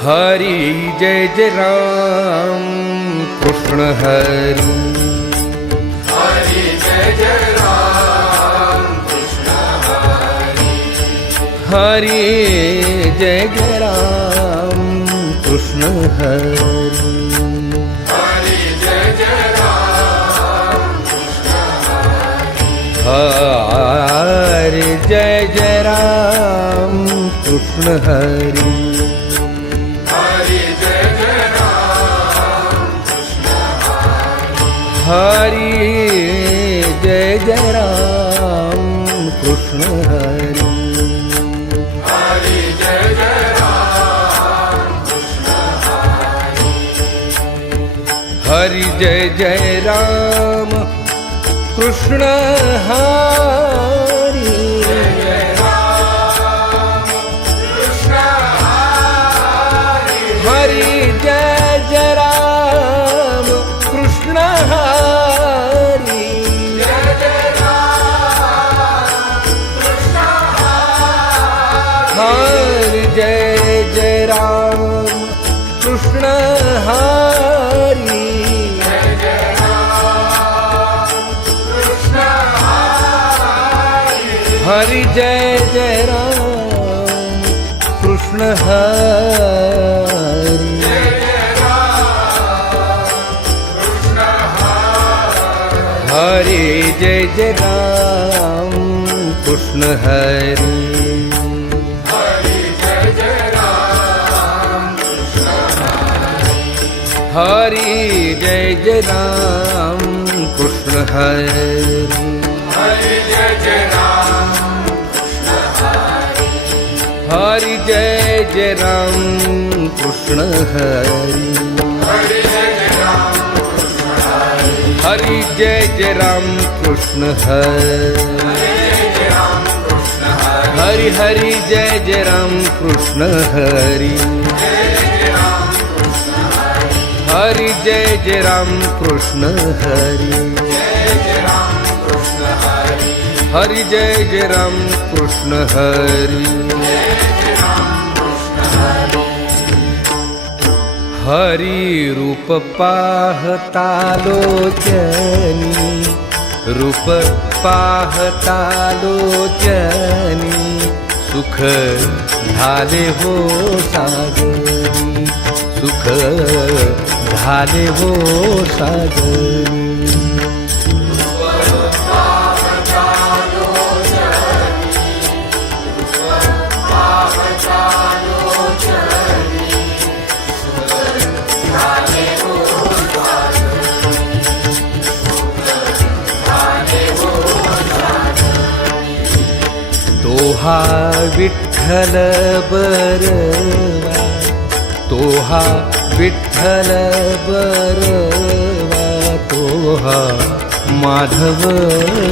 हरी जय जय राम कृष्ण हरी। हरी जय जय राम कृष्ण हरी। हरी जय जय राम कृष्ण हरी। हरी जय जय राम कृष्ण हरी। हरि जय जय राम कृष्ण हरि। हरि जय जय राम कृष्ण हरि। हरि जय जय राम कृष्ण हरि। हरि जय जय राम कृष्ण हरि। हरि जय जय राम कृष्ण हरि। जय जय राम कृष्ण हरि। हरि जय जय राम कृष्ण हरि। जय जय राम कृष्ण हरि। हरि जय जय राम कृष्ण हरि। हरि जय जय राम कृष्ण हरि। हरि जय जय राम कृष्ण हरि। हरि जय जय राम कृष्ण हरि। हरि जय जय राम कृष्ण हरि। हरि जय जय राम कृष्ण हरि। हरि जय जय राम कृष्ण हरि। हरि जय जय राम कृष्ण हरि। हरि जय जय राम कृष्ण हरि। हरि जय जय राम कृष्ण हरि। हरि रूप पाहता लोचनी। रूप पाहता लोचनी। सुख झाले हो सागरी। सुख झाले हो सागरी। तोहा विठ्ठल बरवा। तोहा विठ्ठल बरवा। तोहा माधव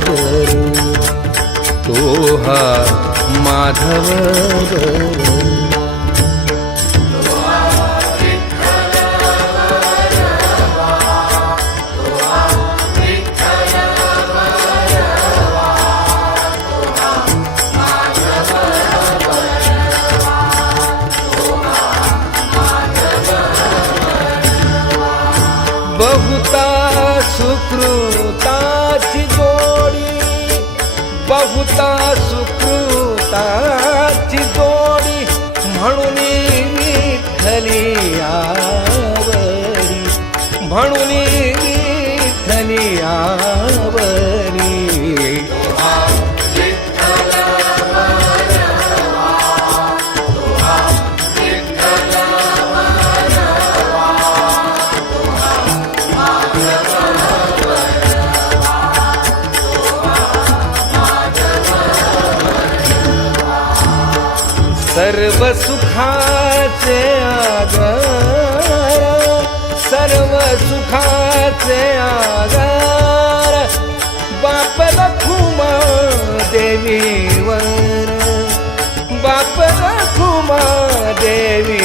बरवा। तोहा माधव बरवा। बहुता सुकृताची जोडी। बहुता सुकृताची जोडी। म्हणून विठ्ठली आवडी। म्हणून विठ्ठली आवडी। सर्व सुखाचे आधार। सर्व सुखाचे आधार। बाप रखुमा देवीवर। बाप रखुमा देवी